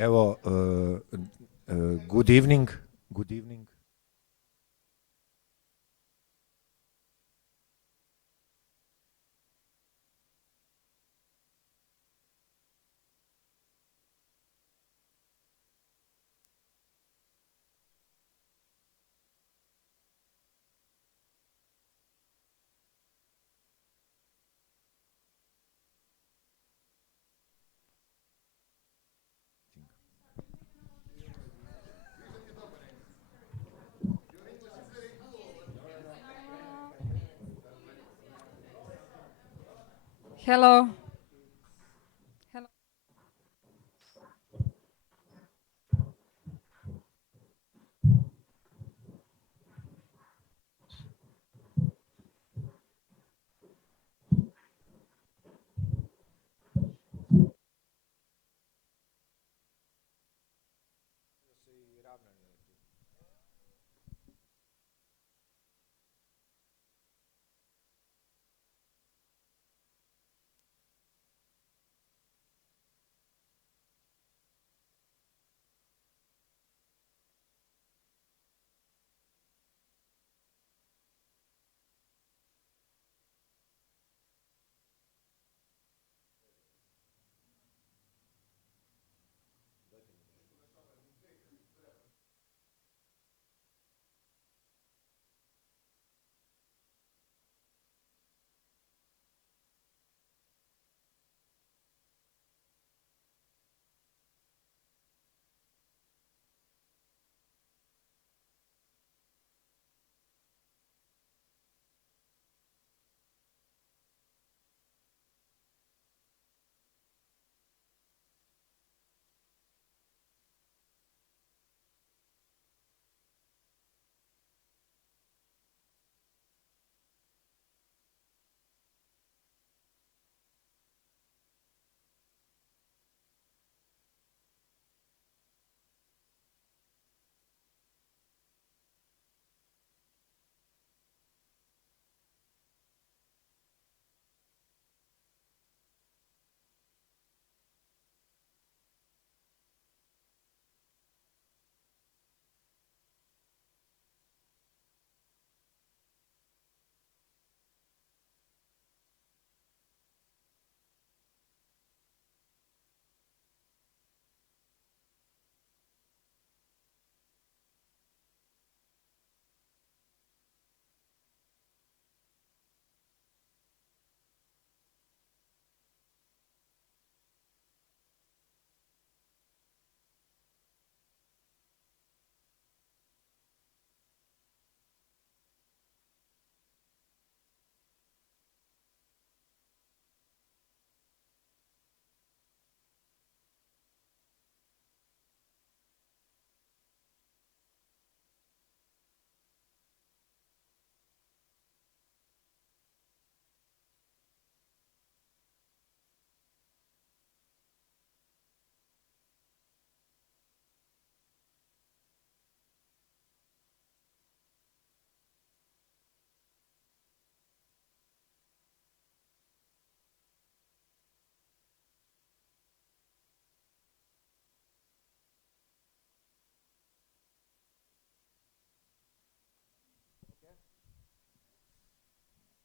Evo, good evening. Good evening. Hello. Hello.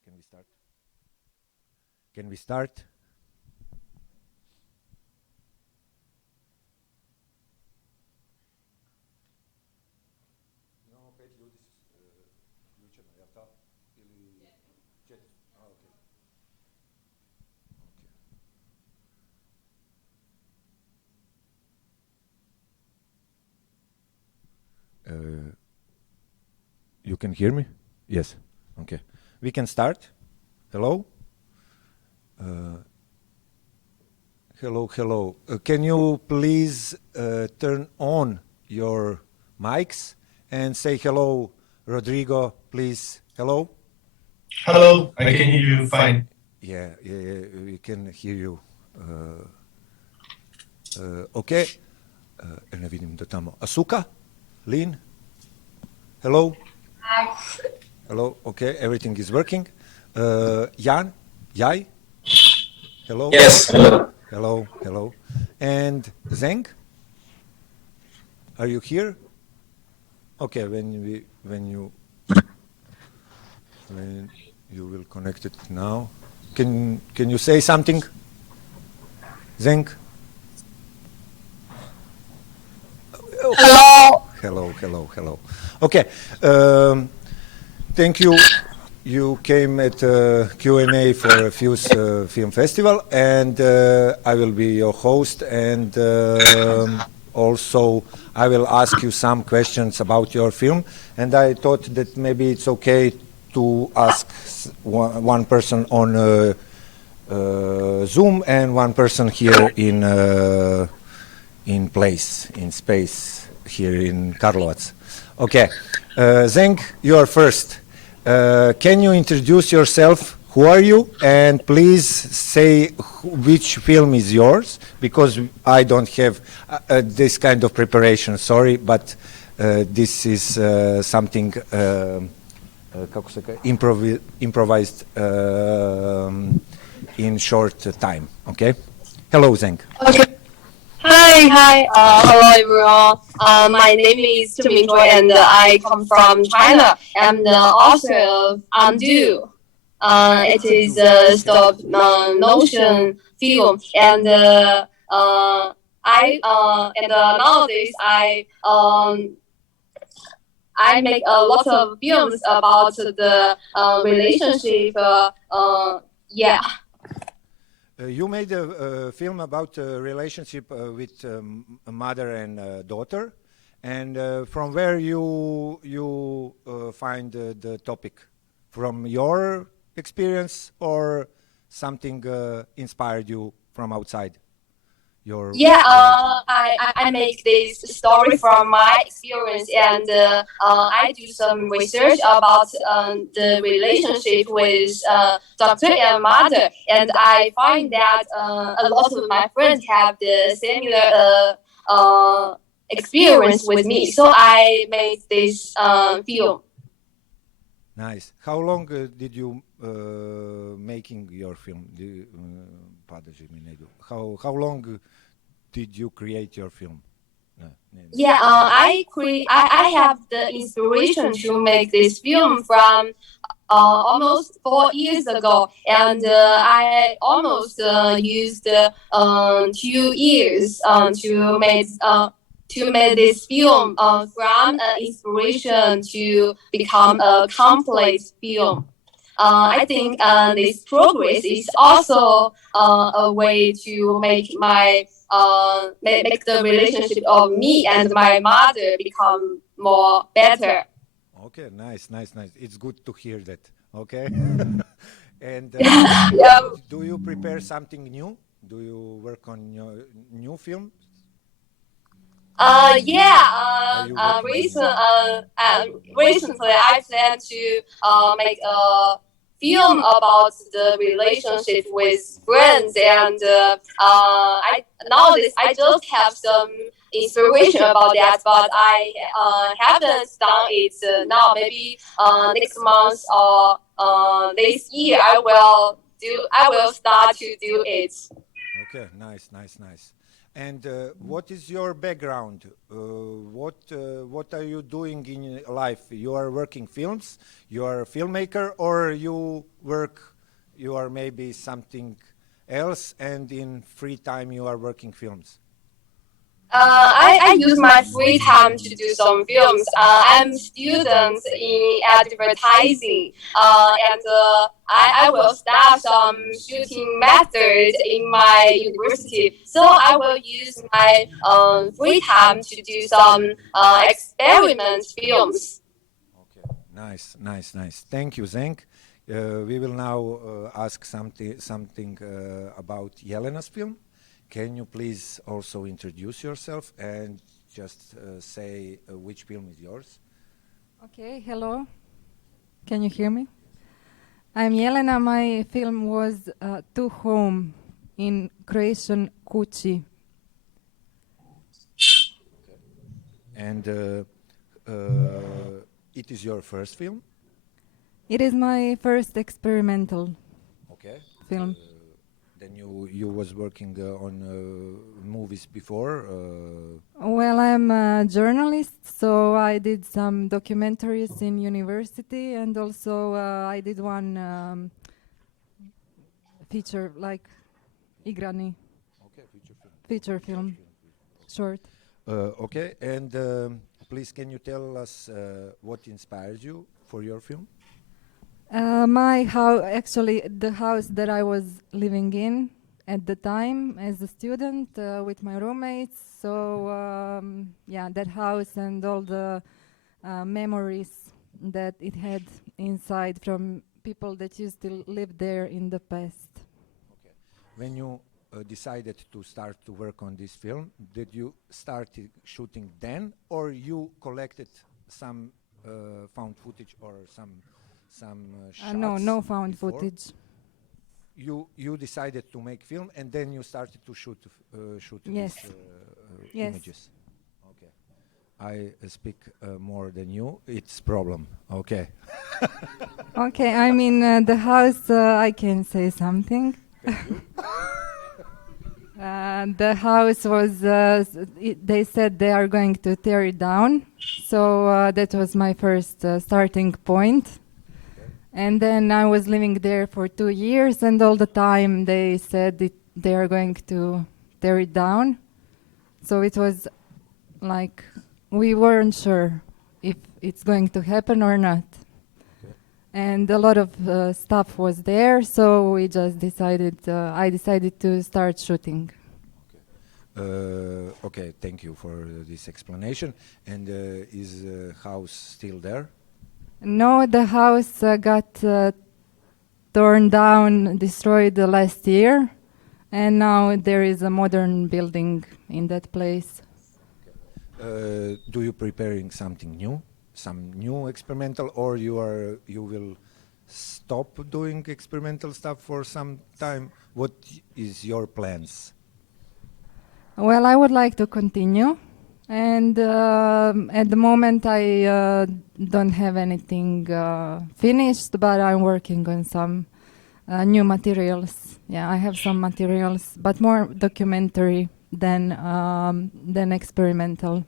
Can we start? Can we start? Imamo 5 ljudi uključeno, jel ta? Ili 4? A, okej. You can hear me? Yes. Okay. We can start. Hello? Hello. Can you please turn on your mics and say hello, Rodrigo, please. Hello? Hello, I can hear you fine. Yeah, we can hear you. Okay. Ne vidim da tamo. Asuka? Lin? Hello? Hello, okay, everything is working. Jan? Jai? Hello? Yes, hello. Hello. And Zeng? Are you here? Okay, when you will connect it now. Can you say something, Zeng? Hello. Okay. Thank you. You came at Q&A for a Fuse Film Festival, and I will be your host, and also I will ask you some questions about your film. And I thought that maybe it's okay to ask one person on Zoom and one person here in space here in Karlovac. Okay, Zeng, you are first. Can you introduce yourself? Who are you? And please say which film is yours, because I don't have this kind of preparation. Sorry, but this is something improvised in short time. Okay. Hello, Zeng. Okay. Hi. Hello, everyone. My name is Joy, and I come from China. I'm the author of Undo. It is a stop motion film, and nowadays I make a lot of films about the relationship. Yeah. You made a film about a relationship with a mother and daughter, and from where you find the topic? From your experience, or something inspired you from outside? I make this story from my experience, and I do some research about the relationship with doctor and mother, and I find that a lot of my friends have the similar experience with me, so I made this film. Nice. How long did you making your film? How long did you create your film? I have the inspiration to make this film from almost 4 years ago, and I almost used 2 years to make this film from inspiration to become a complete film. I think this progress is also a way to make make the relationship of me and my mother become more better. Okay, nice. It's good to hear that. Okay. And do you prepare something new? Do you work on your new film? Recently I plan to make a film about the relationship with friends, and nowadays I just have some inspiration about that, but I haven't done it now. Maybe next month or this year I will start to do it. Okay, nice. And what is your background? What are you doing in life? You are working films? You are a filmmaker, or you are maybe something else, and in free time you are working films? I use my free time to do some films. I'm a student in advertising, and I will start some shooting methods in my university. So I will use my free time to do some experiment films. Okay, nice. Thank you, Zeng. We will now ask something about Yelena's film. Can you please also introduce yourself and just say which film is yours? Okay, hello. Can you hear me? I'm Jelena. My film was To Home in Croatian Kući. Okay. And it is your first film? It is my first experimental film. then you was working on movies before. Well, I'm a journalist, so I did some documentaries in university, and also I did one feature, like igrani. Okay, Feature film, short. Okay, and please, can you tell us what inspires you for your film? My house, actually, the house that I was living in at the time as a student with my roommates. So, yeah, that house and all the memories that it had inside from people that used to live there in the past. Okay. When you decided to start to work on this film, did you start shooting then, or you collected some found footage or some shots? No found before? footage. You decided to make film, and then you started to shoot Yes. these Yes. images. Okay, I speak more than you. It's problem. Okay. Okay, I mean, the house, I can say something. The house was, they said they are going to tear it down. So that was my first starting point. And then I was living there for 2 years, and all the time they said they are going to tear it down. So it was like we weren't sure if it's going to happen or not. And a lot of stuff was there, so we just decided, I decided to start shooting. Okay, thank you for this explanation. And is the house still there? No, the house got torn down, destroyed last year, and now there is a modern building in that place. Do you preparing something new, some new experimental, or you will stop doing experimental stuff for some time? What is your plans? Well, I would like to continue, and at the moment I don't have anything finished, but I'm working on some new materials. Yeah, I have some materials, but more documentary than experimental.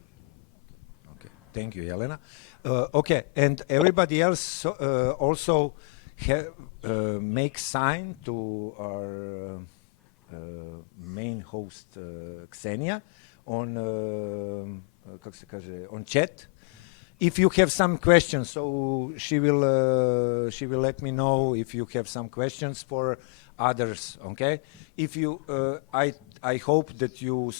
Okay, thank you, Jelena. Okay, and everybody else also make sign to our main host Ksenia on kako se kaže, on chat. If you have some questions, so she will let me know if you have some questions for others. Okay, if you I hope that you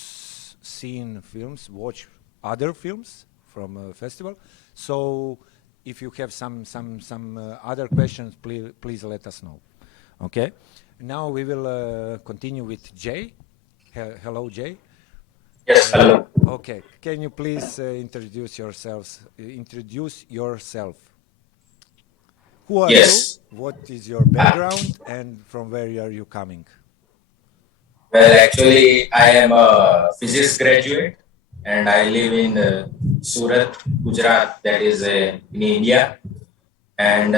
seen films, watch other films from festival. So if you have some other questions, please let us know. Okay. Now we will continue with Jay. Hello, Jay. Yes, hello. Okay. Can you please introduce yourself? Who are Yes. you? What is your background, and from where are you coming? Well, actually, I am a physics graduate, and I live in Surat, Gujarat, that is in India. And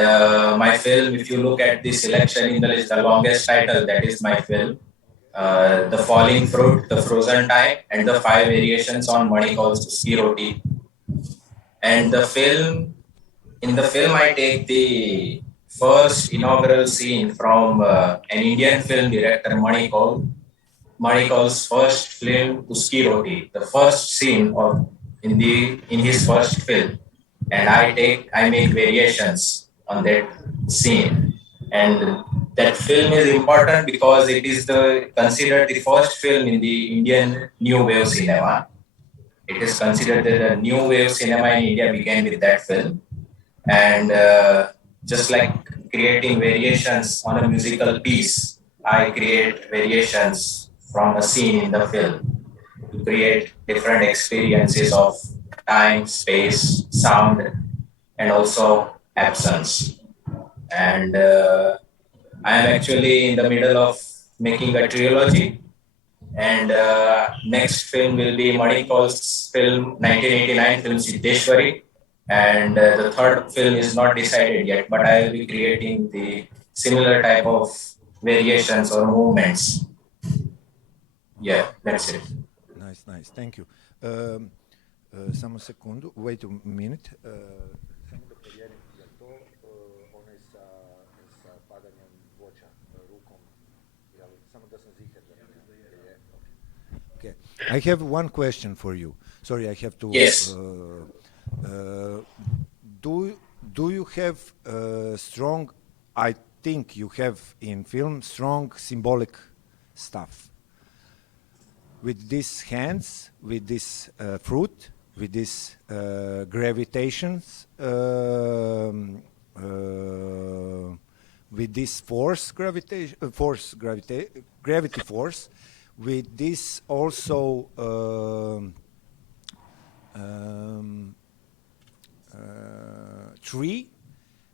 my film, if you look at the selection in the list, the longest title, that is my film, The Falling Fruit, The Frozen Time, and the 5 variations on Manikal's ski roti. And in the film, I take the first inaugural scene from an Indian film director, Manikal's first film, Uski Roti, the first scene in his first film. And I make variations on that scene. And that film is important because it is considered the first film in the Indian new wave cinema. It is considered that the new wave cinema in India began with that film. And just like creating variations on a musical piece, I create variations from a scene in the film to create different experiences of time, space, sound, and also absence. And I am actually in the middle of making a trilogy. And next film will be Manikal's film, 1989 film Siddheshwari. And the third film is not decided yet, but I will be creating the similar type of variations or movements Yeah, that's it. Nice, nice. Thank you. Samo sekundu. Wait a minute. Samo da provjerim za to. Onaj sa padanjem voća rukom. Samo da sam ziher. Okay. I have one question for you. Sorry, I have to. Yes. Do you have strong? I think you have in film strong symbolic stuff. With these hands, with this fruit, with this gravitations, with this gravity force, with this also tree,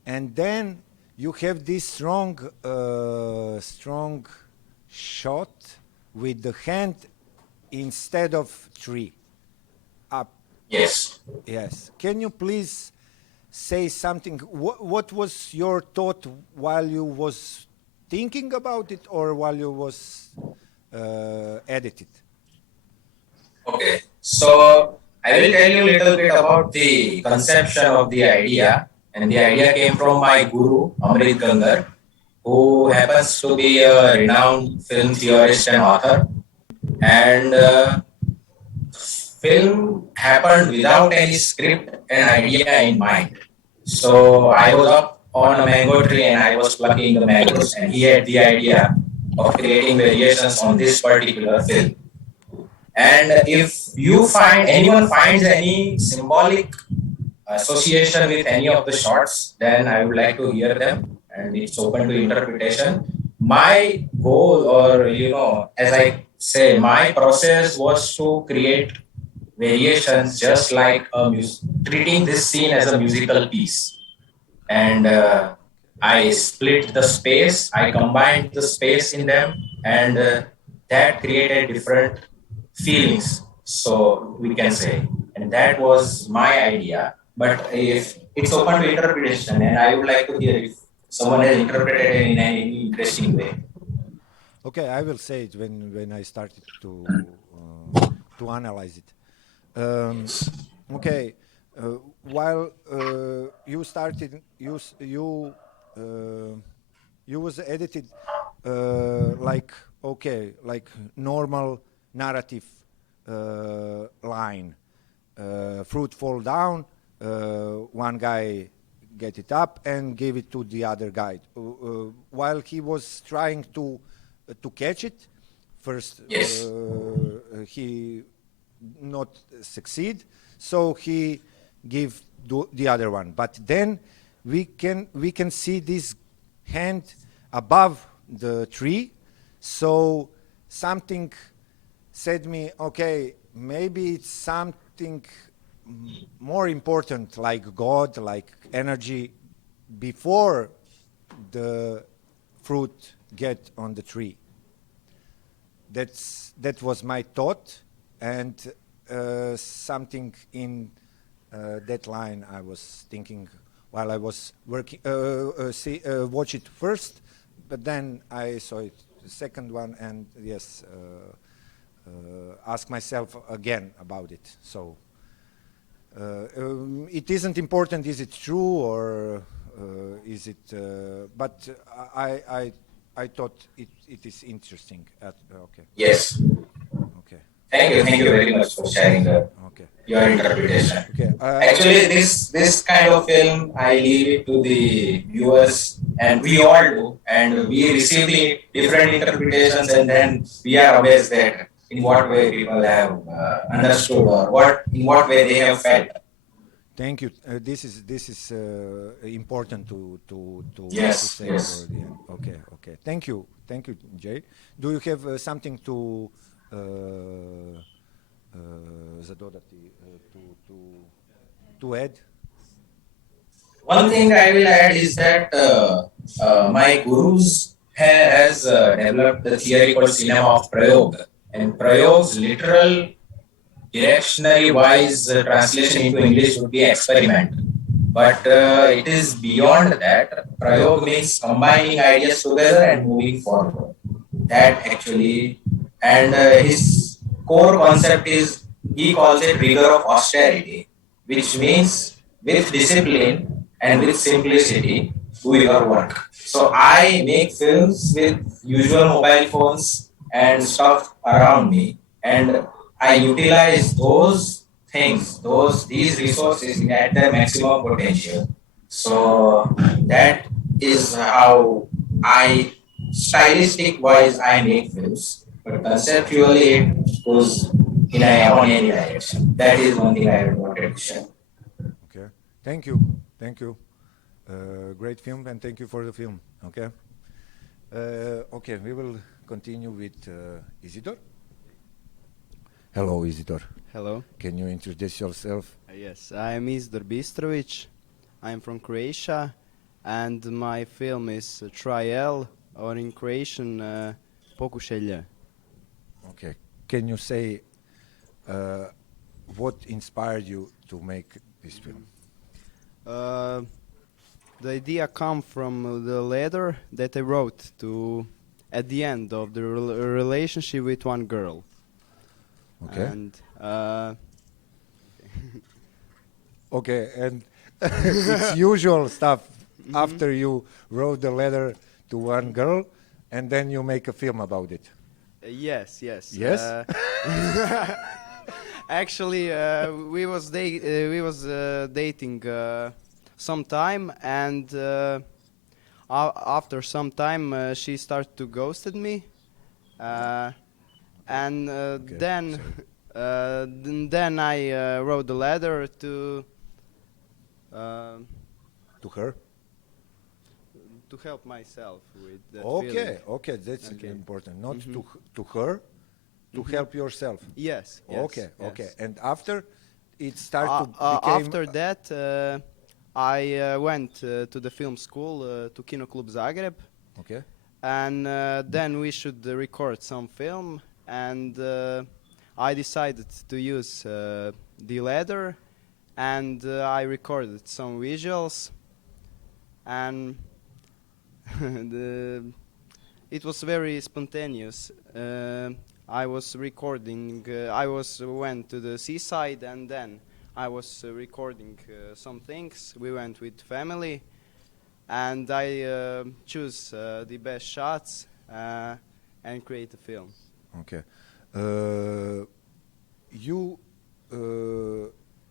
and then you have this strong shot with the hand instead of tree up. Yes. Yes. Can you please say something? What was your thought while you was thinking about it, or while you was edited? Okay. So I will tell you a little bit about the conception of the idea. And the idea came from my guru, Amrit Gangar, who happens to be a renowned film theorist and author. And film happened without any script and idea in mind. So I was up on a mango tree and I was plucking the mangoes, and he had the idea of creating variations on this particular film. And if anyone finds any symbolic association with any of the shots, then I would like to hear them, and it's open to interpretation. My goal, or as I say, my process was to create variations just like treating this scene as a musical piece. And I split the space, I combined the space in them, and that created different feelings, so we can say. And that was my idea. But if it's open to interpretation, and I would like to hear if someone has interpreted it in any interesting way. Okay, I will say it when I started to analyze it. Okay, while you started, you was edited like normal narrative line. Fruit fall down, one guy get it up and give it to the other guy. While he was trying to catch it, first yes. He not succeed, so he give the other one. But then we can see this hand above the tree, so something said me, okay, maybe it's something more important, like God, like energy, before the fruit get on the tree. That was my thought, and something in that line I was thinking while I was working, watch it first, but then I saw it the second one, and yes, ask myself again about it. So it isn't important, is it true, or is it, but I thought it is interesting. Okay. Yes. Okay. Thank you very much for sharing your interpretation. Okay. Actually, this kind of film, I leave it to the viewers, and we all do, and we receive the different interpretations, and then we are always there in what way people have understood, or in what way they have felt. Thank you. This is important to say yes. for the end. Okay. Thank you, Jay. Do you have something to zadodati, to add? One thing I will add is that my gurus has developed the theory called cinema of prayog, and prayog's literal directionary wise translation into English would be experiment. But it is beyond that. Prayog means combining ideas together and moving forward. That actually and his core concept is, he calls it rigor of austerity, which means with discipline and with simplicity do your work. So I make films with usual mobile phones and stuff around me, and I utilize those things, these resources at their maximum potential. So that is how I, stylistic wise, I make films, but conceptually it goes in on any direction. That is one thing I wanted to share. Okay. Thank you. Thank you. Great film, and thank you for the film. Okay. Okay, we will continue with Isidor. Hello, Isidor. Hello. Can you introduce yourself? Yes, I am Isidor Bistrovic. I am from Croatia, and my film is Trial, or in Croatian, Pokušelje. Okay. Can you say what inspired you to make this film? The idea come from the letter that I wrote to at the end of the relationship with one girl. Okay. And Okay, and it's usual stuff. After you wrote the letter to one girl, and then you make a film about it. Yes, yes. Yes? Actually, we was dating some time, and after some time, she started to ghosted me, and Okay, then then I wrote the letter To her? to help myself with that Okay, feeling. okay, that's Okay. important. Not to her, to help yourself. Yes, yes. Okay, yes. okay. And after it started to become... After that, I went to the film school, to Kino Klub Zagreb, Okay, and then we should record some film, and I decided to use the leather, and I recorded some visuals, and it was very spontaneous. I was recording, went to the seaside, and then I was recording some things. We went with family, and I choose the best shots and create a film. okay.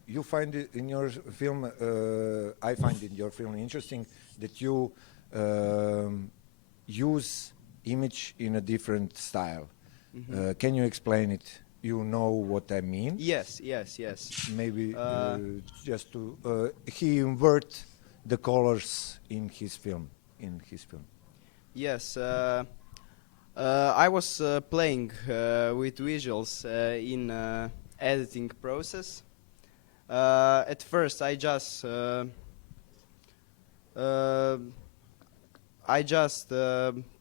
You find it in your film, I find in your film interesting that you use image in a different style. Can you explain it? You know what I mean? Yes, yes, yes. Maybe just to he invert the colors in his film. Yes, I was playing with visuals in editing process. At first, I just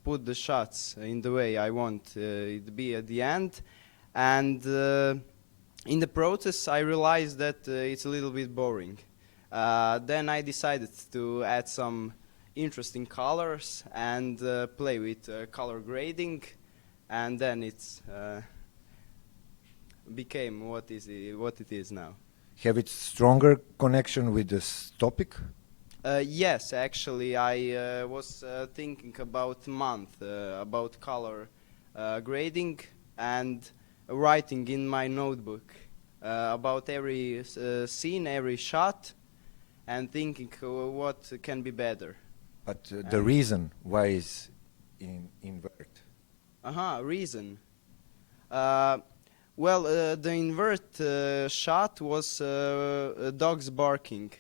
put the shots in the way I want it to be at the end, and in the process, I realized that it's a little bit boring. Then I decided to add some interesting colors and play with color grading, and then it's became what it is now. Have it stronger connection with this topic? Yes, actually, I was thinking about month about color grading and writing in my notebook about every scene, every shot, and thinking what can be better. But the reason why is invert? Reason. Well, the invert shot was dogs barking,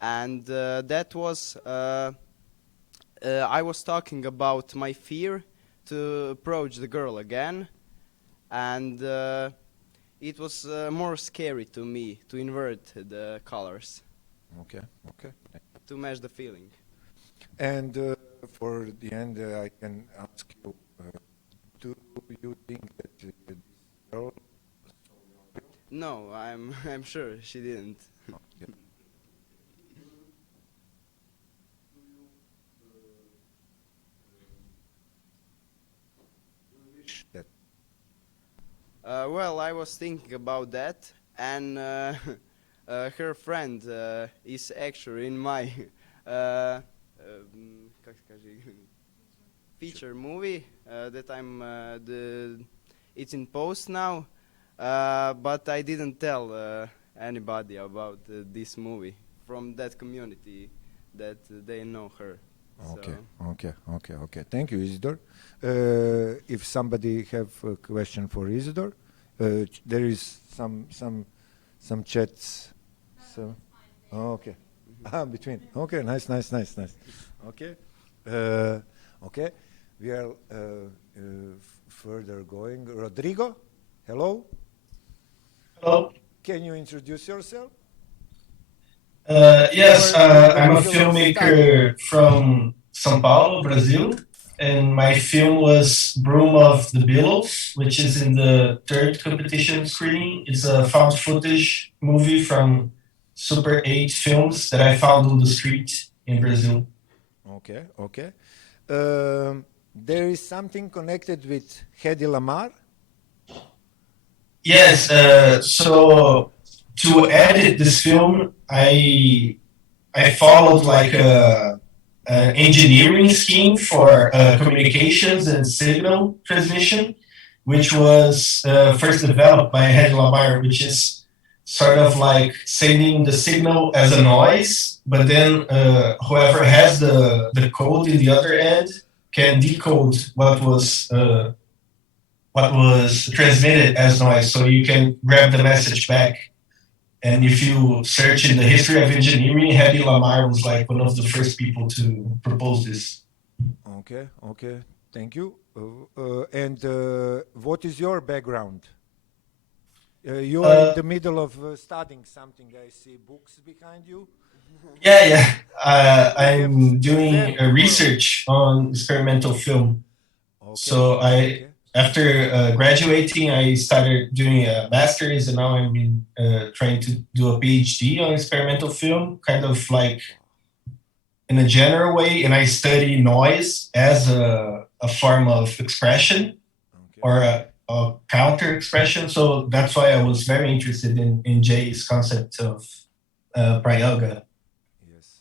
and that was I was talking about my fear to approach the girl again, and it was more scary to me to invert the colors. Okay, okay. To match the feeling. And for the end, I can ask you, do you think that this girl... No, I'm sure she didn't. No, yeah. Wish that Well, I was thinking about that, and her friend is actually in my как скажи, feature movie that it's in post now, but I didn't tell anybody about this movie from that community that they know her. Okay, So. okay. Thank you, Isidore. If somebody have a question for Isidore, there is some chats. So, okay. Between. Okay, nice. Okay, okay. We are further going. Rodrigo, hello. Hello. Can you introduce yourself? Yes, I'm a filmmaker from São Paulo, Brazil, and my film was Broom of the Billows, which is in the third competition screening. It's a found footage movie from Super 8 Films that I found on the street in Brazil. Okay. There is something connected with Hedy Lamarr? Yes, so to edit this film, I followed like an engineering scheme for communications and signal transmission, which was first developed by Hedy Lamarr, which is sort of like sending the signal as a noise, but then whoever has the code in the other end can decode what was transmitted as noise, so you can grab the message back. And if you search in the history of engineering, Hedy Lamarr was like one of the first people to propose this. Okay. Thank you. And what is your background? You are in the middle of studying something. I see books behind you. Yeah. I'm doing research on experimental film. Okay. So after graduating, I started doing a master's, and now I'm trying to do a PhD on experimental film, kind of like in a general way. And I study noise as a form of expression, or a counter expression. So that's why I was very interested in Jay's concept of prayoga. Yes.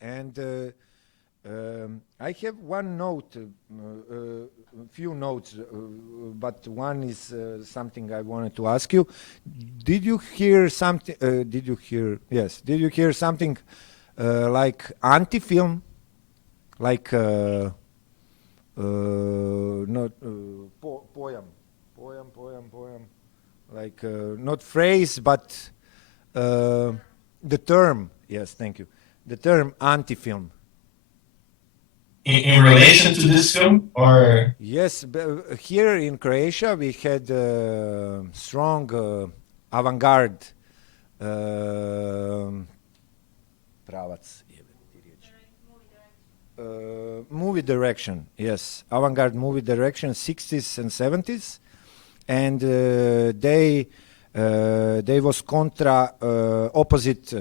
And I have one note, few notes, but one is something I wanted to ask you. Did you hear something? Did you hear something like anti-film, like not poem, like not phrase, but the term. Yes, thank you. The term anti-film. In relation to this film, or? Yes, here in Croatia we had strong avant-garde pravac, movie direction. Yes, avant-garde movie direction, 60s and 70s, and they was opposite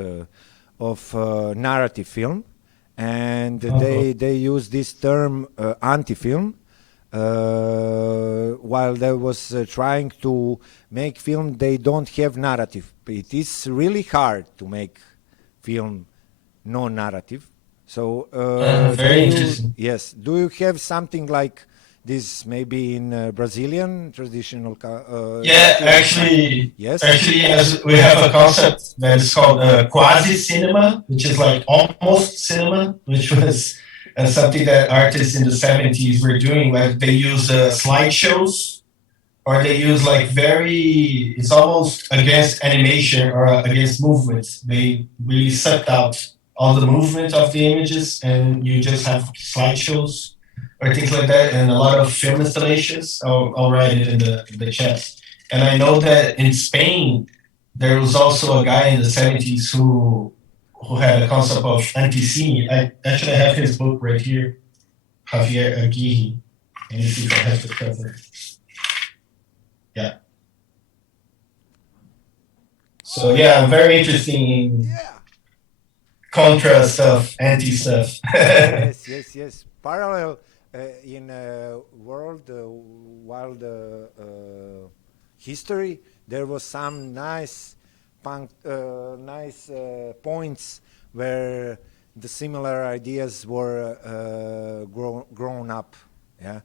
of narrative film. And they use this term anti-film while they was trying to make film. They don't have narrative. It is really hard to make film no-narrative. So very interesting. Yes. Do you have something like this maybe in Brazilian traditional? Actually, yes. Actually, yes, we have a concept that is called Quasi Cinema, which is like almost cinema, which was something that artists in the 70s were doing. Like they use slideshows, or they use like it's almost against animation or against movement. They really sucked out all the movement of the images, and you just have slideshows or things like that, and a lot of film installations. I'll write it in the chat. And I know that in Spain, there was also a guy in the 70s who had a concept of anti-scene. I actually have his book right here, Javier Aguirre. Let me see if I have the cover. Yeah. So yeah, I'm very interested in contra stuff, anti stuff. Yes. Parallel in world while the history, there was some nice points where the similar ideas were grown up. Yeah.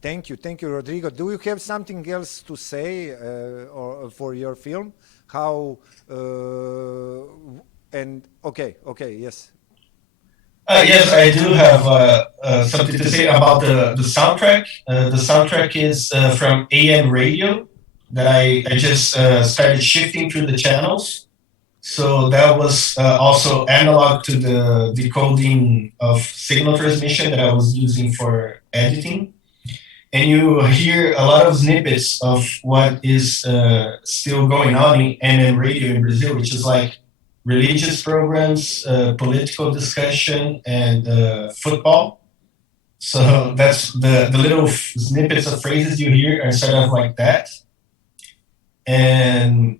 Thank you, Rodrigo. Do you have something else to say or for your film? How and okay, yes. Yes, I do have something to say about the soundtrack. The soundtrack is from AM radio that I just started shifting through the channels. So that was also analog to the decoding of signal transmission that I was using for editing. And you hear a lot of snippets of what is still going on in AM radio in Brazil, which is like religious programs, political discussion, and football. So that's the little snippets of phrases you hear are sort of like that. And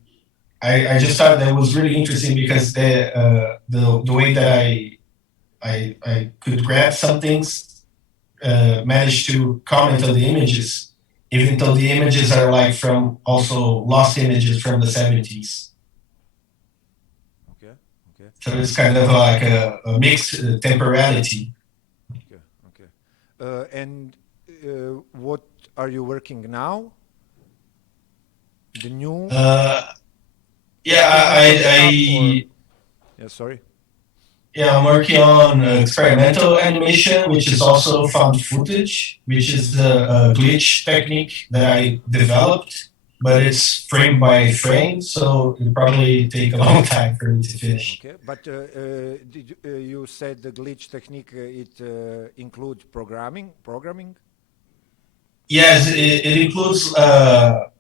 I just thought that was really interesting because the way that I could grab some things, managed to comment on the images, even though the images are like from also lost images from the 70s. Okay. So it's kind of like a mixed temporality. Okay. And what are you working now? The new? Sorry. Yeah, I'm working on experimental animation, which is also found footage, which is the glitch technique that I developed, but it's frame by frame, so it'll probably take a long time for me to finish. Okay, but you said the glitch technique, it includes programming? Yes, it includes a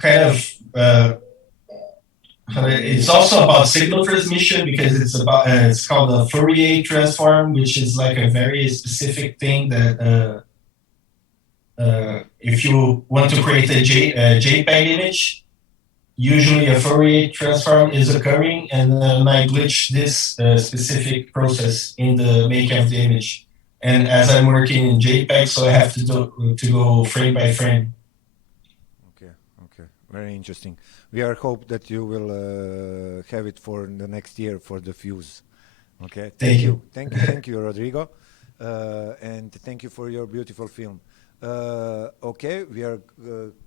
kind of it's also about signal transmission because it's called a Fourier transform, which is like a very specific thing that if you want to create a JPEG image, usually a Fourier transform is occurring, and then I glitch this specific process in the making of the image. And as I'm working in JPEG, so I have to go frame by frame. Okay, very interesting. We are hope that you will have it for the next year for the Fuse. Okay. Thank you, Rodrigo, and thank you for your beautiful film. Okay, we are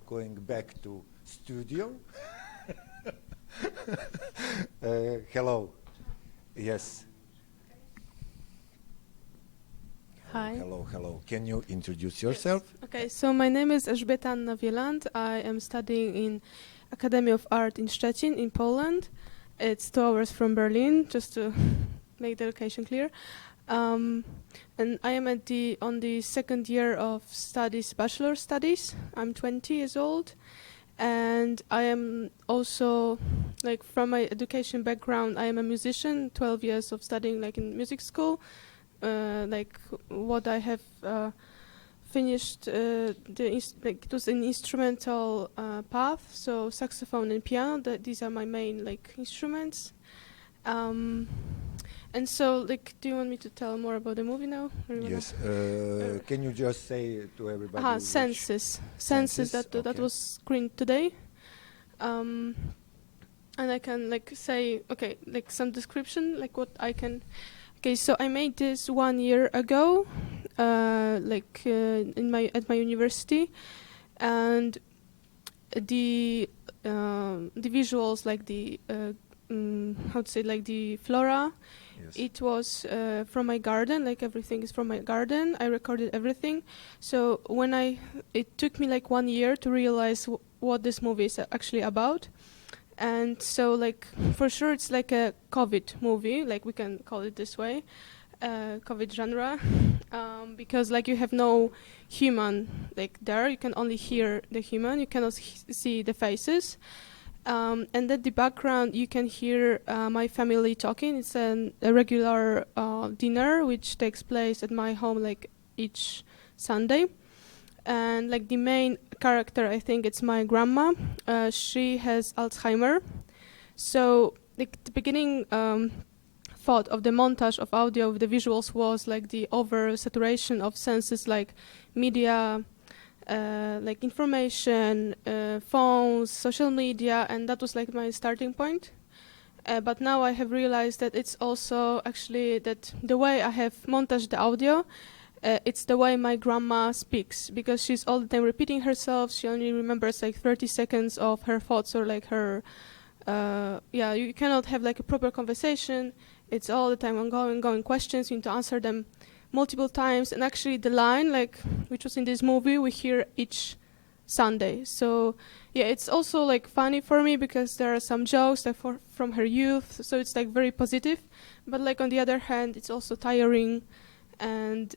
going back to studio. Hello. Yes. Hi. Hello. Can you introduce yourself? Yes. Okay, so my name is Elżbieta Wieland. I am studying in Academy of Art in Szczecin in Poland. It's 2 hours from Berlin, just to make the location clear. And I am on the second year of studies, bachelor studies. I'm 20 years old, and I am also, like, from my education background, I am a musician. 12 years of studying, like, in music school. Like what I have finished, it was an instrumental path, so saxophone and piano. These are my main, like, instruments. And so, like, do you want me to tell more about the movie now? Yes. Can you just say to everybody? Senses. That was screened today. And I can, like, say, okay, like, some description, like what I can. Okay, so I made this 1 year ago, like at my university, and the visuals, like the how to say, like the flora. Yes. It was from my garden, like everything is from my garden. I recorded everything. So it took me like 1 year to realize what this movie is actually about. And so, like, for sure it's like a COVID movie, like we can call it this way, COVID genre, because, like, you have no human, like, there. You can only hear the human, you cannot see the faces. And at the background you can hear my family talking. It's a regular dinner which takes place at my home, like, each Sunday. And, like, the main character, I think it's my grandma. She has Alzheimer. So, like, the beginning thought of the montage of audio, of the visuals, was like the oversaturation of senses, like media, like information, phones, social media, and that was like my starting point. But now I have realized that it's also actually that the way I have montaged the audio, it's the way my grandma speaks, because she's all the time repeating herself. She only remembers like 30 seconds of her thoughts, or like her, yeah, you cannot have like a proper conversation. It's all the time ongoing questions. You need to answer them multiple times. And actually the line, like, which was in this movie, we hear each Sunday. So yeah, it's also like funny for me because there are some jokes like from her youth. So it's like very positive. But like on the other hand, it's also tiring and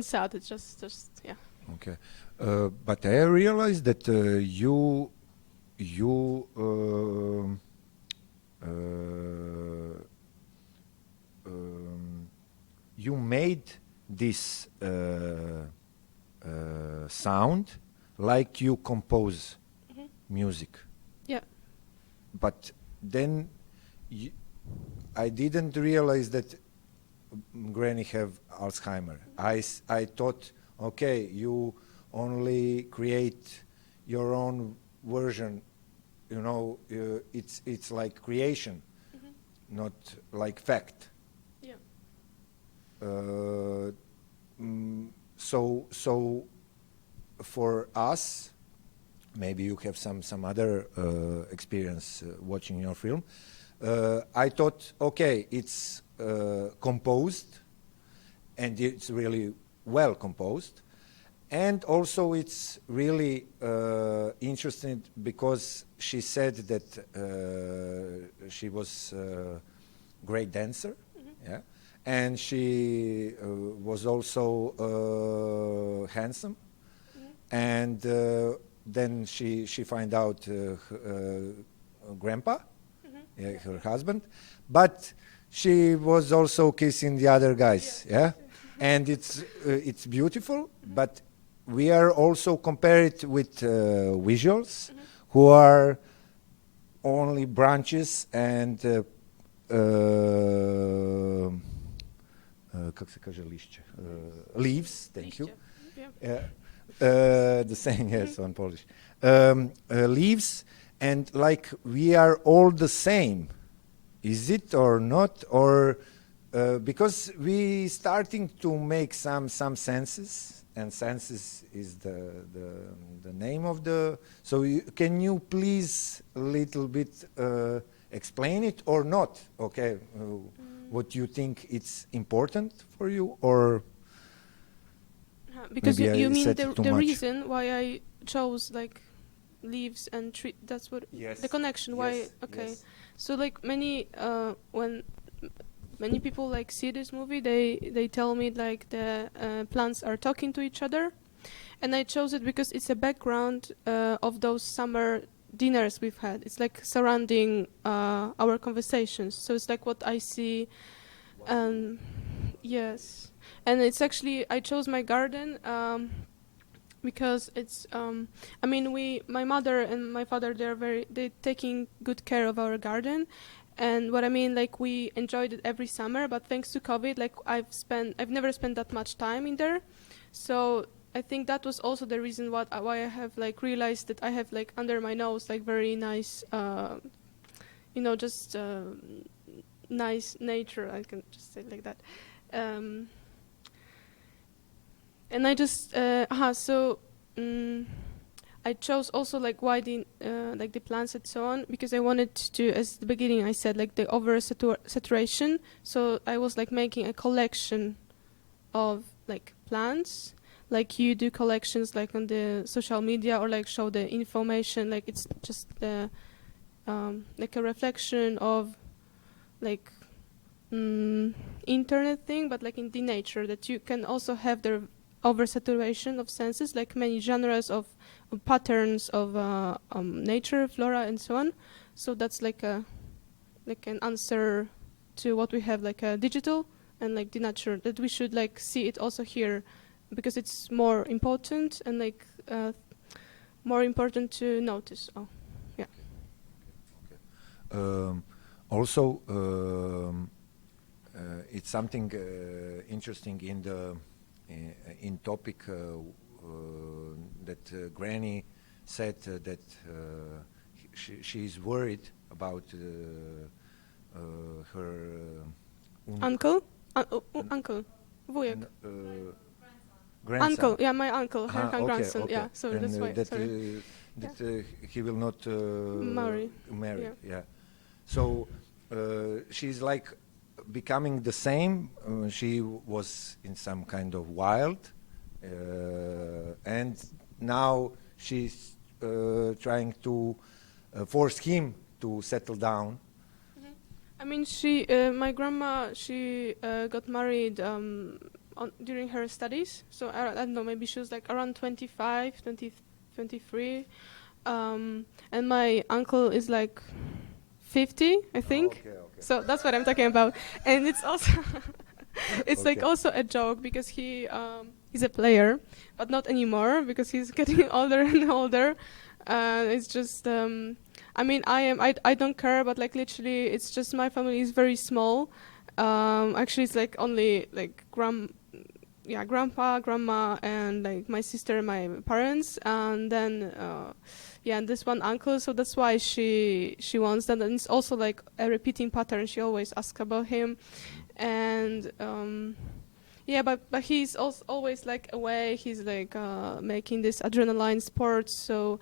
sad. It's just yeah. Okay, but I realized that you made this sound like you compose music. Yeah. But then I didn't realize that Granny have Alzheimer. I thought, okay, you only create your own version, you know, it's like creation, not like fact. Yeah. So for us, maybe you have some other experience watching your film. I thought, okay, it's composed, and it's really well composed, and also it's really interesting because she said that she was a great dancer, yeah, and she was also handsome, and then she find out grandpa, yeah, her husband, but she was also kissing the other guys, yeah, and it's beautiful, but we are also compared with visuals who are only branches and как се каже лище? Leaves, thank you. The saying, yes, on Polish. Leaves, and like we are all the same. Is it or not? Or because we starting to make some senses, and senses is the name of the. So can you please a little bit explain it or not? Okay, what you think it's important for you, or because maybe you I mean said the too much. reason why I chose like leaves and tree, that's what the connection, Yes. why, okay. Yes. So like many when many people like see this movie, they tell me like the plants are talking to each other, and I chose it because it's a background of those summer dinners we've had. It's like surrounding our conversations, so it's like what I see. Yes, and it's actually, I chose my garden because it's I mean, my mother and my father, they're taking good care of our garden. And what I mean, like, we enjoyed it every summer, but thanks to COVID, like, I've never spent that much time in there. So I think that was also the reason why I have like realized that I have like under my nose like very nice you know, just nice nature, I can just say it like that. And I just I chose also like why the plants and so on, because I wanted to, as the beginning I said, like the over saturation. So I was like making a collection of like plants, like you do collections like on the social media, or like show the information, like it's just like a reflection of like internet thing, but like in the nature, that you can also have the oversaturation of senses, like many genres of patterns of nature, flora, and so on. So that's like an answer to what we have, like a digital and like the nature, that we should like see it also here, because it's more important and like more important to notice. Oh, yeah. Also, it's something interesting in the in topic that Granny said that she is worried about her Uncle? Uncle. Vujek. grandson. Uncle, yeah, my uncle, her Okay, grandson, okay. yeah, so And that's why, that, sorry. he will not Marry. Yeah. So she's like becoming the same. She was in some kind of wild, and now she's trying to force him to settle down. I mean, my grandma, she got married during her studies. So I don't know, maybe she was like around 25, 23. And my uncle is like 50, I think. Okay. So that's what I'm talking about. And it's also, it's like Okay. also a joke because he's a player, but not anymore because he's getting older and older. It's just, I mean, I don't care, but like literally, it's just my family is very small. Actually, it's like only like grandpa, grandma, and like my sister, my parents, and then and this one uncle. So that's why she wants that, and it's also like a repeating pattern. She always asks about him, and but he's also always like away. He's like making this adrenaline sports. So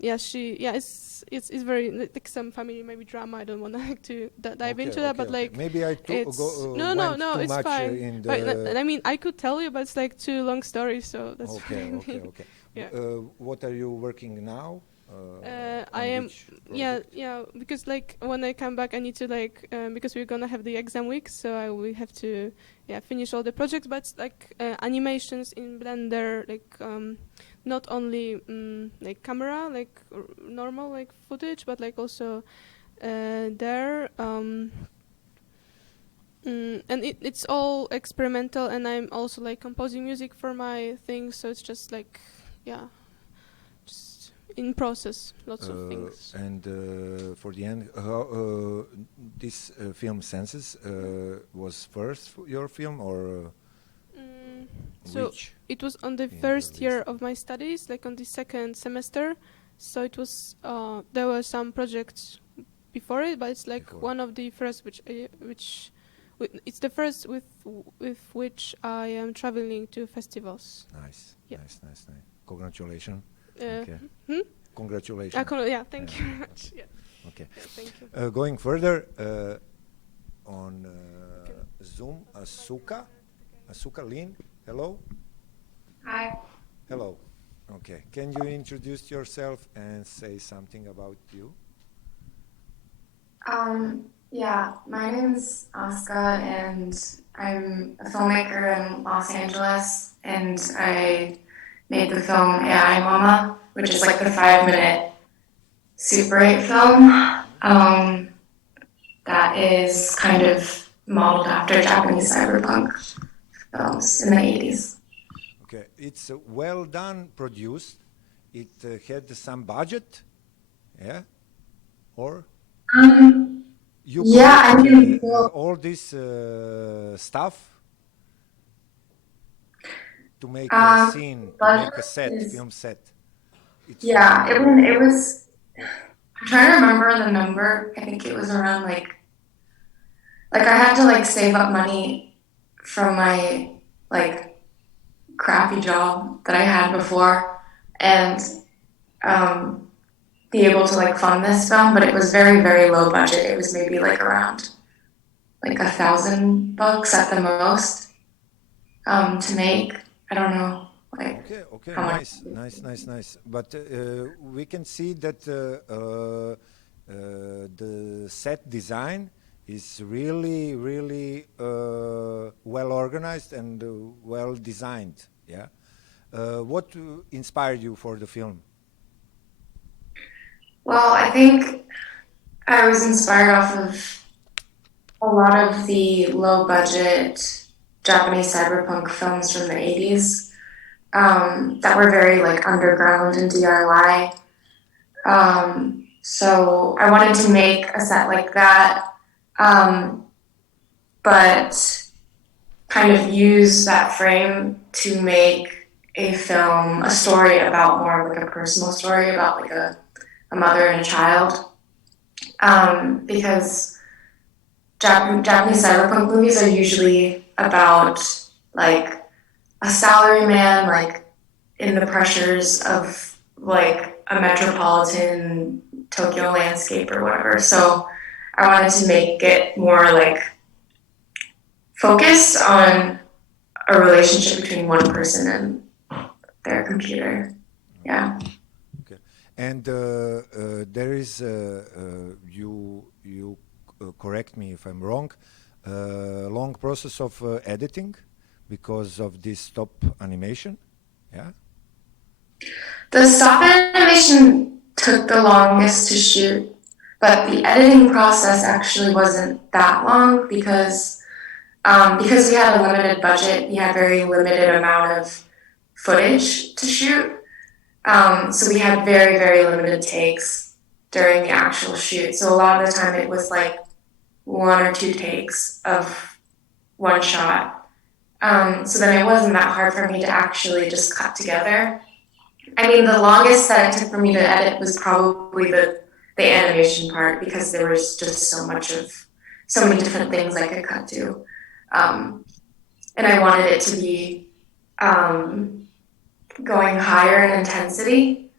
it's very like some family maybe drama. I don't want to dive into that, but like maybe I it's went too it's much fine. in But, the. I mean, I could tell you, but it's like too long story, so that's fine. Okay. Yeah. What are you working now? I on am, which yeah, project? because like when I come back, I need to like because we're gonna have the exam week, so I will have to finish all the projects. But it's like animations in Blender, like not only like camera, like normal like footage, but like also there. And it's all experimental, and I'm also like composing music for my things, so it's just like just in process, lots of things. And for the end, how this film Senses was first your film or So which? it was on the in the first year list? of my studies, like on the second semester. So it was there were some projects before it, but it's like Before. one of the first it's the first with which I am traveling to festivals. Nice. Yeah. Nice. Congratulations. Uh, Okay. hmm? Congratulations. Thank you very much. Yeah. Okay. Thank you. Going further on Zoom, Asuka Lin. Hello. Hi. Hello. Okay. Can you introduce yourself and say something about you? My name's Asuka, and I'm a filmmaker in Los Angeles, and I made the film AI Mama, which is like the 5-minute Super 8 film that is kind of modeled after Japanese cyberpunk films in the 80s. Okay. It's well done, produced. It had some budget, yeah, or you collect all this stuff to make a scene, to make a film set. It was. I'm trying to remember the number. I think it was around like I had to like save up money from my like crappy job that I had before, and be able to like fund this film, but it was very, very low budget. It was maybe like around like $1,000 at the most to make. I don't know. Okay, how nice. But we can see that the set design is really, really well organized and well designed. Yeah. What inspired you for the film? Well, I think I was inspired off of a lot of the low-budget Japanese cyberpunk films from the 80s that were very like underground and DIY. So I wanted to make a set like that, but kind of use that frame to make a film, a story about more like a personal story about like a mother and a child. Because Japanese cyberpunk movies are usually about like a salaryman, like in the pressures of like a metropolitan Tokyo landscape or whatever. So I wanted to make it more like focused on a relationship between one person and their computer. Yeah. Okay. And there is, you correct me if I'm wrong, long process of editing because of this stop animation. Yeah. The stop animation took the longest to shoot, but the editing process actually wasn't that long because we had a limited budget. We had very limited amount of footage to shoot. So we had very, very limited takes during the actual shoot. So a lot of the time it was like 1 or 2 takes of one shot. So then it wasn't that hard for me to actually just cut together. I mean, the longest that it took for me to edit was probably the animation part because there was just so many different things I could cut to. And I wanted it to be going higher in intensity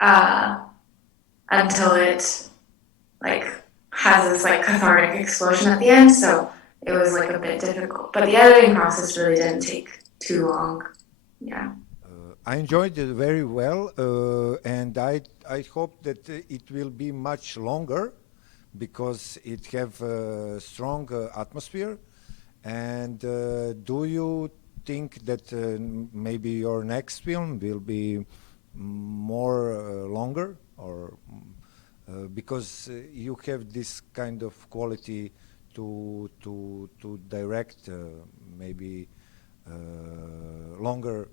until it like has this like cathartic explosion at the end. So it was like a bit difficult, but the editing process really didn't take too long. Yeah. I enjoyed it very well, and I hope that it will be much longer because it have a strong atmosphere. And do you think that maybe your next film will be more longer, or because you have this kind of quality to direct maybe longer,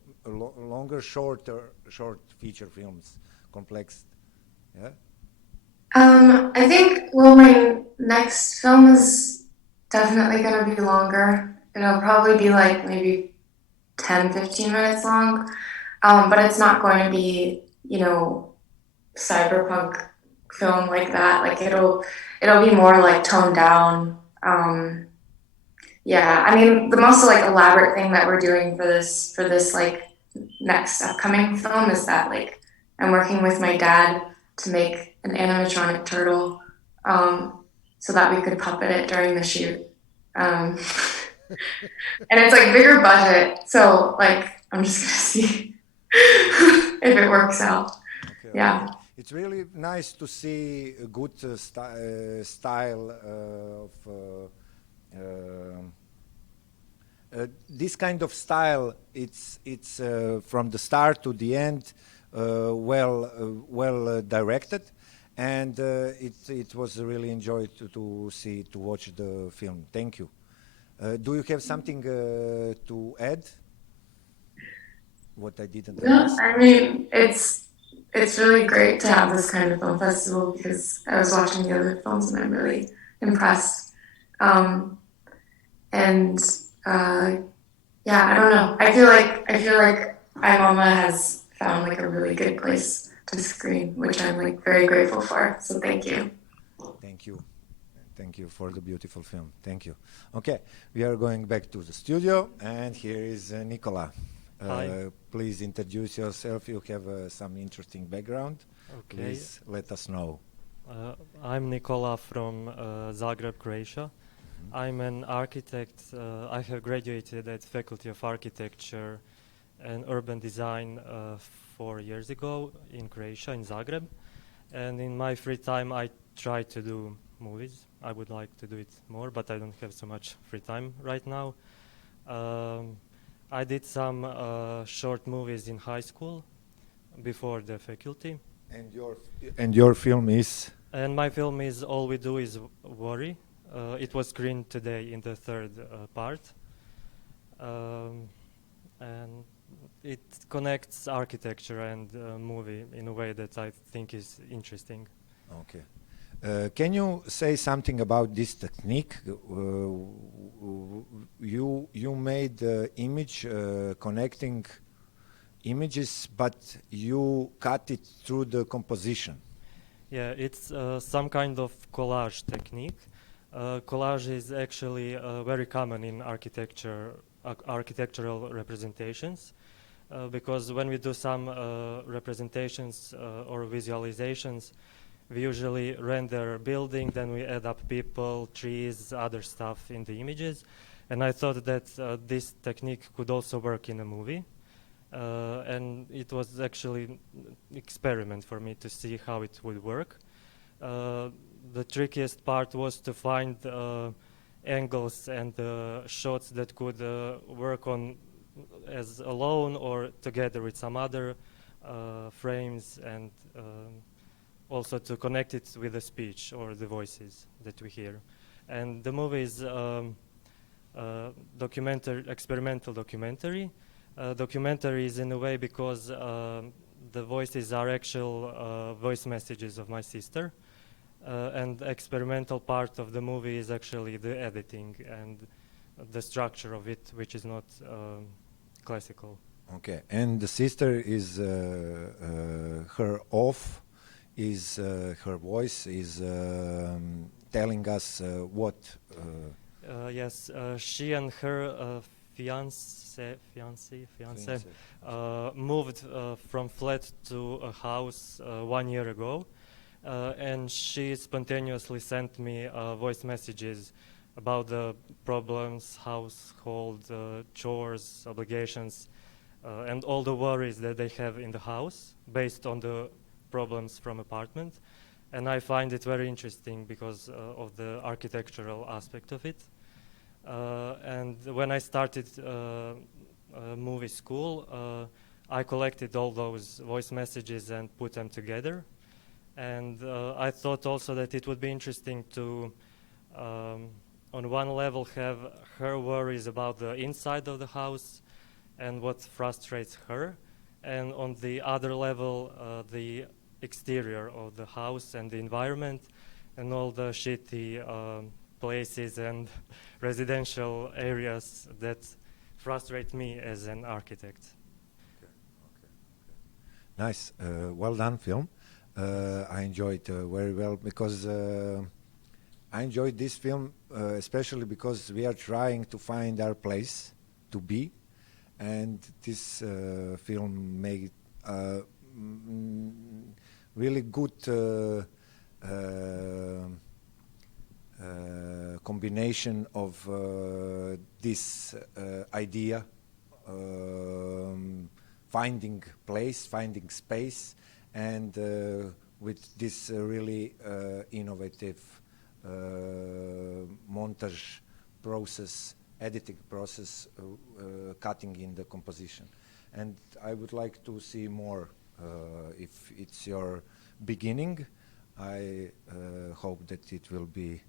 short feature films, complex? Yeah. I think, well, my next film is definitely going to be longer. It'll probably be like maybe 10, 15 minutes long. But it's not going to be, cyberpunk film like that. Like it'll be more like toned down. Yeah, I mean, the most like elaborate thing that we're doing for this like next upcoming film is that like I'm working with my dad to make an animatronic turtle, so that we could puppet it during the shoot. And it's like bigger budget, so like I'm just gonna see if it works out. Okay, Yeah. okay. It's really nice to see a good style of this kind of style. It's from the start to the end, well directed, and it was really enjoyed to watch the film. Thank you. Do you have something to add? What I didn't No, ask? I mean it's really great to have this kind of film festival because I was watching the other films and I'm really impressed. And yeah, I don't know. I feel like iMama has found like a really good place to screen, which I'm like very grateful for. So thank you. Thank you. Thank you for the beautiful film. Thank you. Okay, we are going back to the studio, and here is Nicola. Hi. Please introduce yourself. You have some interesting background. Okay. Please let us know. I'm Nikola from Zagreb, Croatia. I'm an architect. I have graduated at Faculty of Architecture and Urban Design 4 years ago in Croatia, in Zagreb. And in my free time, I try to do movies. I would like to do it more, but I don't have so much free time right now. I did some short movies in high school before the faculty. And your film is? And my film is All We Do Is Worry. It was screened today in the third part. And it connects architecture and movie in a way that I think is interesting. Okay. Can you say something about this technique? You made the image connecting images, but you cut it through the composition. Yeah, it's some kind of collage technique. Collage is actually very common in architecture, architectural representations, because when we do some representations or visualizations, we usually render building, then we add up people, trees, other stuff in the images. And I thought that this technique could also work in a movie. And it was actually an experiment for me to see how it would work. The trickiest part was to find angles and shots that could work on as alone or together with some other frames, and also to connect it with the speech or the voices that we hear. And the movie is experimental documentary. Documentary is in a way because the voices are actual voice messages of my sister, and the experimental part of the movie is actually the editing and the structure of it, which is not classical. Okay, and the sister is her off, is her voice is telling us what? Yes, she and her fiance moved from flat to a house 1 year ago, and she spontaneously sent me voice messages about the problems, household chores, obligations, and all the worries that they have in the house based on the problems from apartment. And I find it very interesting because of the architectural aspect of it. And when I started movie school, I collected all those voice messages and put them together. And I thought also that it would be interesting to, on one level, have her worries about the inside of the house and what frustrates her, and on the other level, the exterior of the house and the environment and all the shitty places and residential areas that frustrate me as an architect. Nice, well done film. I enjoyed very well because I enjoyed this film especially because we are trying to find our place to be, and this film made really good combination of this idea, finding place, finding space, and with this really innovative montage process, editing process, cutting in the composition. And I would like to see more. If it's your beginning, I hope that it will be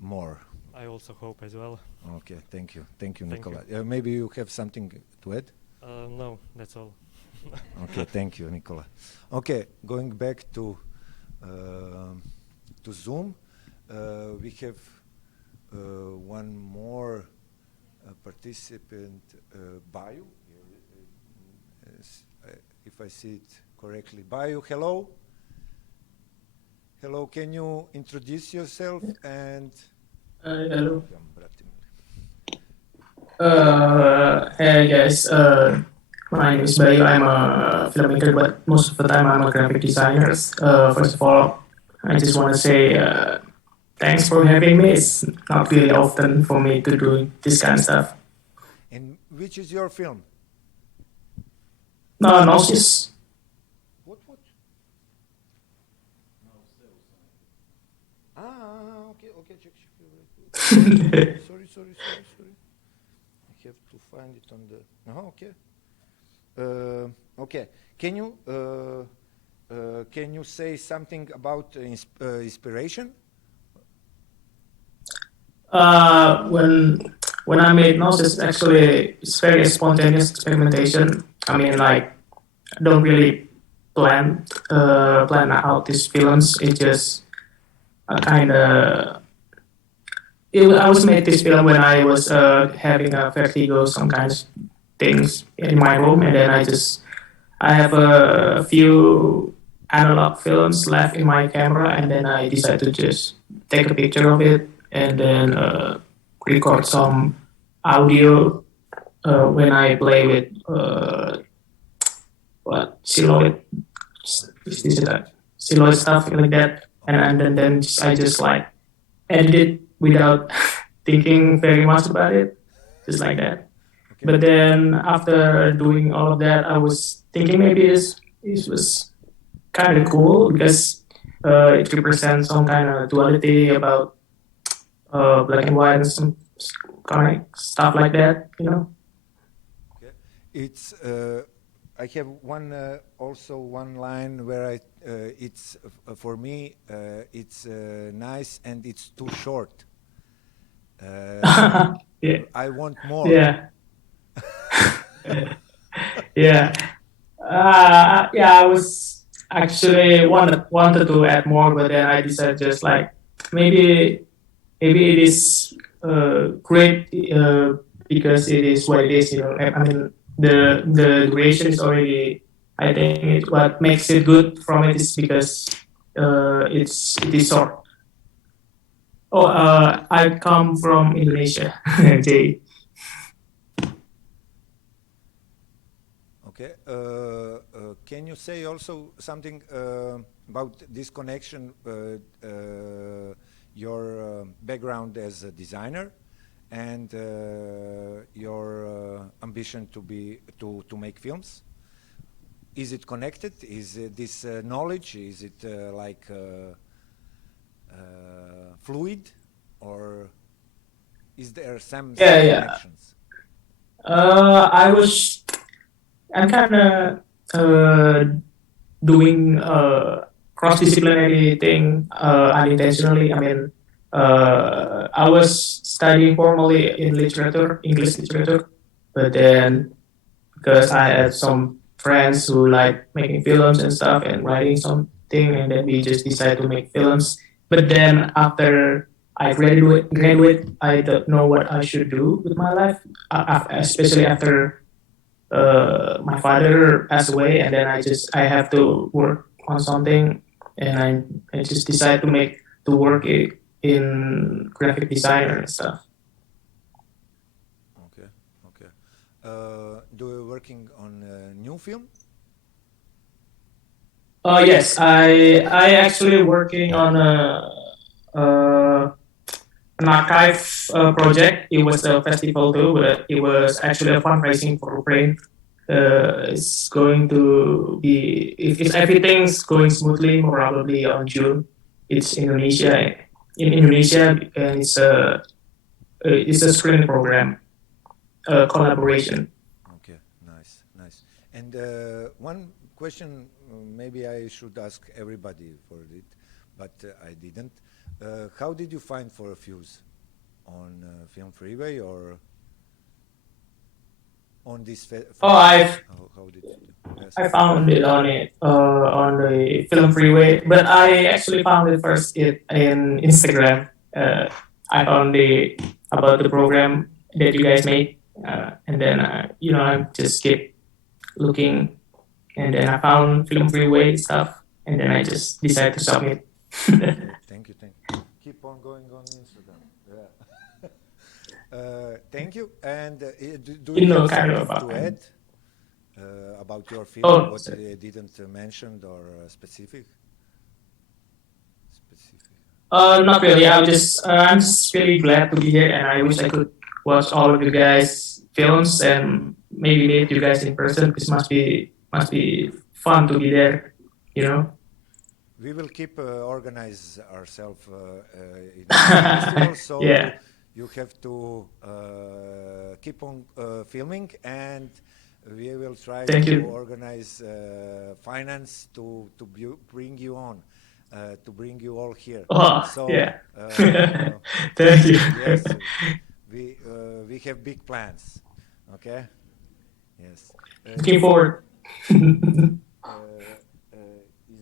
more. I also hope as well. Okay, thank you, Thank Nicola. Maybe you have something to add? No, that's all. Okay, thank you, Nicola. Okay, going back to Zoom, we have one more participant, Bayu. If I see it correctly. Bayu, hello. Hello, can you introduce yourself and... Hello. Hey guys, my name is Bayu. I'm a filmmaker, but most of the time I'm a graphic designer. First of all, I just want to say thanks for having me. It's not really often for me to do this kind of stuff. And which is your film? No, Gnosis. What? Okay, check. Sorry. I have to find it on the... okay. Okay, can you say something about inspiration? When I made Gnosis, actually, it's very spontaneous experimentation. I mean, like, I don't really plan out these films. It just kind of... I was made this film when I was having a vertigo, some kind of things in my room, and then I just I have a few analog films left in my camera, and then I decided to just take a picture of it and then record some audio when I play with silhouette, is this that silhouette stuff like that, and then I just like edit it without thinking very much about it, just like that. Okay. But then after doing all of that, I was thinking maybe this was kind of cool because it represents some kind of duality about black and white and some kind of stuff like that, you know. Okay. It's I have one also one line where I it's for me it's nice and it's too short. Yeah. I want more. Yeah. Yeah. Yeah, I was actually wanted to add more, but then I decided just like maybe it is great because it is what it is. You know, I mean the duration is already. I think what makes it good from it is because it is short. Oh, I come from Indonesia, Jay. Okay. Can you say also something about this connection, your background as a designer and your ambition to make films? Is it connected? Is this knowledge? Is it like fluid, or is there some connections? I'm kind of doing cross-disciplinary thing unintentionally. I mean, I was studying formally in literature, English literature, but then because I had some friends who like making films and stuff and writing something, and then we just decided to make films. But then after I graduate, I don't know what I should do with my life, especially after my father passed away, and then I have to work on something, and I just decided to work in graphic designer and stuff. Okay, okay. Do you working on a new film? Yes, I actually working on an archive project. It was a festival too, but it was actually a fundraising for Ukraine. It's going to be, if everything's going smoothly, probably on June. It's Indonesia, in Indonesia, and it's a screening program, collaboration. Okay, nice, nice. And one question, maybe I should ask everybody for it, but I didn't. How did you find For a Fuse on Film Freeway or on this? How did you do? Yes. I found it on the Film Freeway, but I actually found it first in Instagram. I found about the program that you guys made, and then I just keep looking, and then I found Film Freeway stuff, and then I just decided to submit. Thank you. Keep on going on Instagram. Yeah. Thank you. And do you have something to add about your film? What I didn't mention or specific? Not really. I'm just really glad to be here, and I wish I could watch all of you guys' films and maybe meet you guys in person. This must be fun to be there, you know. We will keep organize ourselves in the festival, so yeah. You have to keep on filming, and we will try to organize finance to bring you on, to bring you all here. Oh, so, yeah. Thank you. Yes, we have big plans. Okay. Yes. Looking forward. Is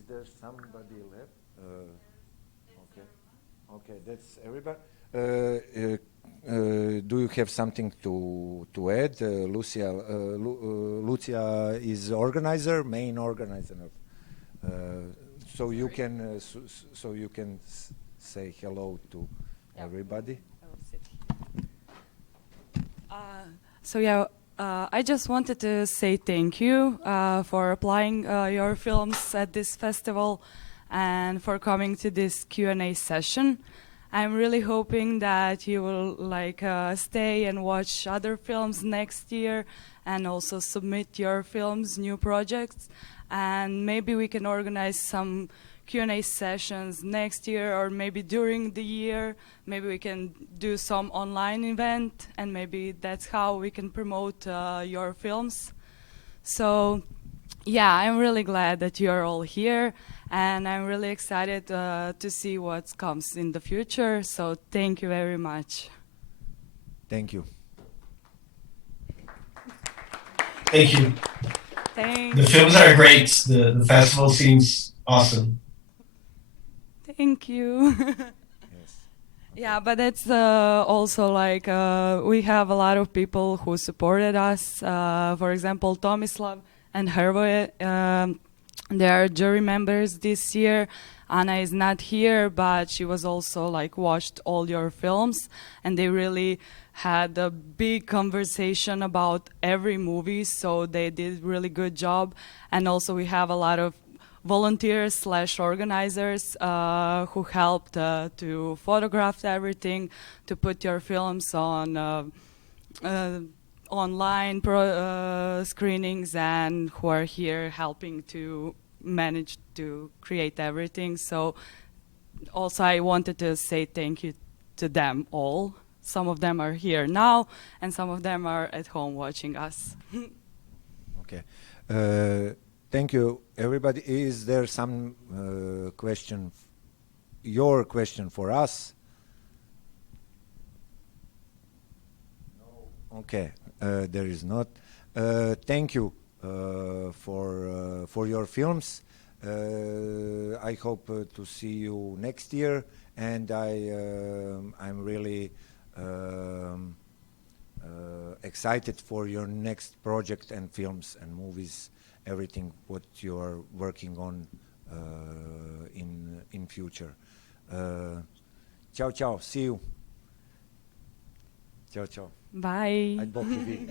there somebody left? Okay, that's everybody. do you have something to add? Lucia is organizer, main organizer. So you can say hello to everybody. I just wanted to say thank you for applying your films at this festival and for coming to this Q&A session. I'm really hoping that you will stay and watch other films next year and also submit your films, new projects, and maybe we can organize some Q&A sessions next year or maybe during the year. Maybe we can do some online event and maybe that's how we can promote your films. So yeah, I'm really glad that you're all here and I'm really excited to see what comes in the future. So thank you very much. Thank you. Thank you. Thanks. The films are great. The festival seems awesome. Thank you. Yeah, but it's also we have a lot of people who supported us. For example, Tomislav and Hrvoje, they are jury members this year. Anna is not here, but she was also watched all your films, and they really had a big conversation about every movie, so they did really good job. And also we have a lot of volunteers / organizers who helped to photograph everything, to put your films on online screenings, and who are here helping to manage to create everything. So also I wanted to say thank you to them all. Some of them are here now and some of them are at home watching us. Okay. Thank you, everybody. Is there some question, your question for us? No. Okay, there is not. Thank you for your films. I hope to see you next year, and I'm really excited for your next project and films and movies. Everything what you are working on in future. Ciao, ciao. See you. Ciao, ciao. Bye. Aj bok je vi.